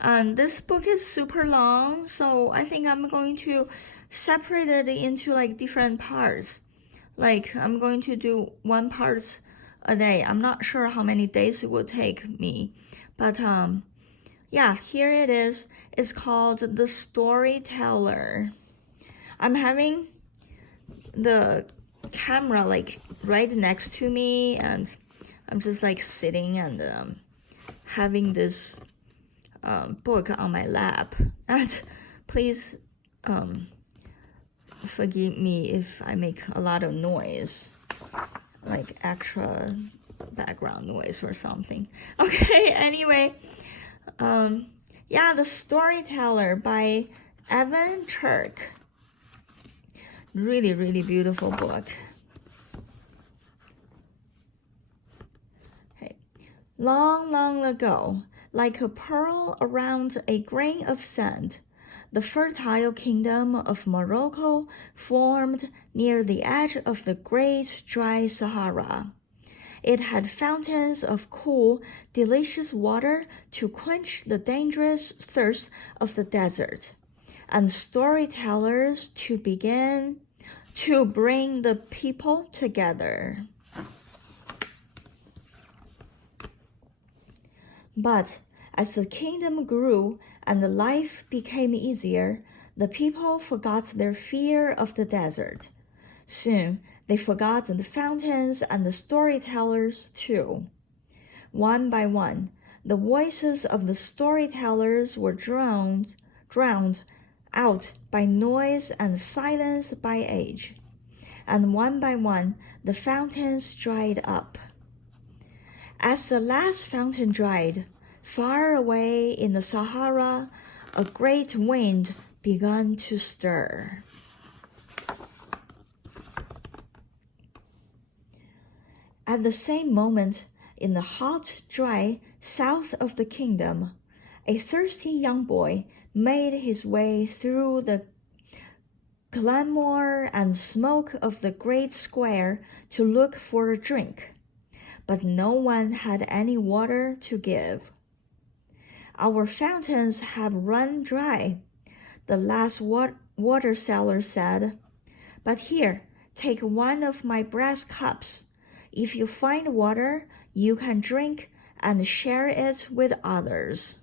And this book is super long, so I think I'm going to separate it into like different parts. Like I'm going to do one part a day. I'm not sure how many days it will take me, but yeah, here it is. It's called The Storyteller. I'm having the camera like right next to me, and I'm just like sitting and having this book on my lap. And please forgive me if I make a lot of noise, like extra background noise or something. Okay, anyway, yeah, The Storyteller by Evan Turk. Really, really beautiful book. Okay. Long, long ago, like a pearl around a grain of sand, the fertile kingdom of Morocco formed near the edge of the great dry Sahara. It had fountains of cool, delicious water to quench the dangerous thirst of the desert, and storytellers to begin to bring the people together. But as the kingdom grew and the life became easier, the people forgot their fear of the desert. Soon, they forgot the fountains and the storytellers too. One by one, the voices of the storytellers were drowned out by noise and silenced by age. And one by one, the fountains dried up. As the last fountain dried, far away in the Sahara, a great wind began to stir. At the same moment, in the hot, dry south of the kingdom, a thirsty young boy made his way through the clamor and smoke of the great square to look for a drink. But no one had any water to give. Our fountains have run dry, the last water seller said. But here, take one of my brass cups. If you find water, you can drink and share it with others.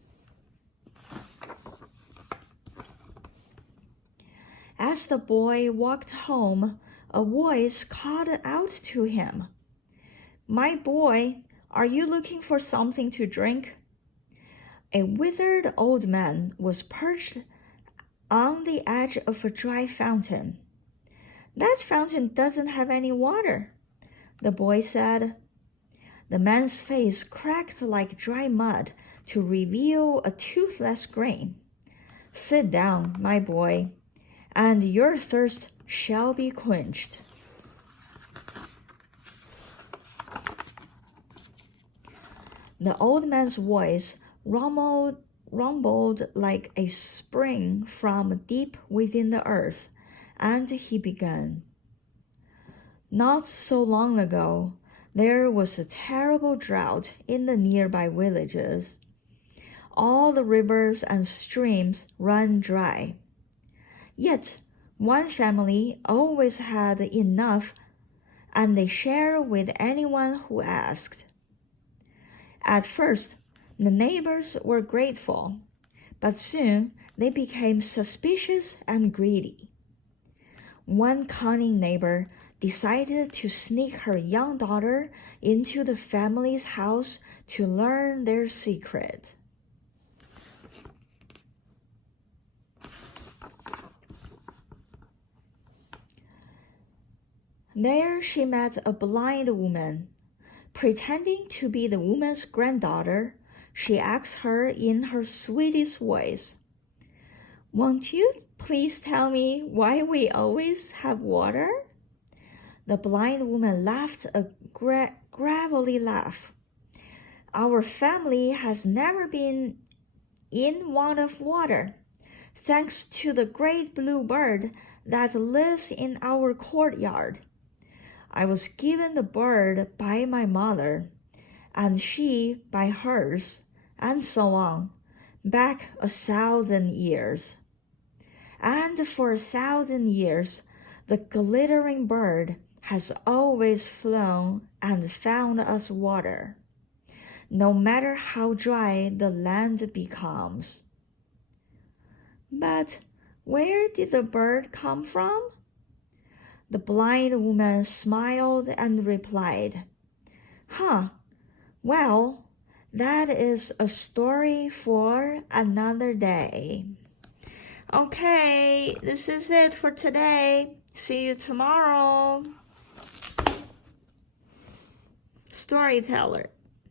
As the boy walked home, a voice called out to him, "My boy, are you looking for something to drink?" A withered old man was perched on the edge of a dry fountain. "That fountain doesn't have any water," the boy said. The man's face cracked like dry mud to reveal a toothless grin. "Sit down, my boy, and your thirst shall be quenched." The old man's voice rumbled like a spring from deep within the earth, and he began. "Not so long ago, there was a terrible drought in the nearby villages. All the rivers and streams ran dry. Yet one family always had enough, and they shared with anyone who asked. At first, the neighbors were grateful, but soon they became suspicious and greedy. One cunning neighbor decided to sneak her young daughter into the family's house to learn their secret. There she met a blind woman. Pretending to be the woman's granddaughter, she asked her in her sweetest voice, "Won't you please tell me why we always have water?" The blind woman laughed a gravelly laugh. "Our family has never been in want of water, thanks to the great blue bird that lives in our courtyard. I was given the bird by my mother, and she by hers, and so on. back 1,000 years. And for 1,000 years, the glittering bird has always flown and found us water, no matter how dry the land becomes. But where did the bird come from? The blind woman smiled and replied, Well, that is a story for another day. Okay, this is it for today. See you tomorrow. Storyteller.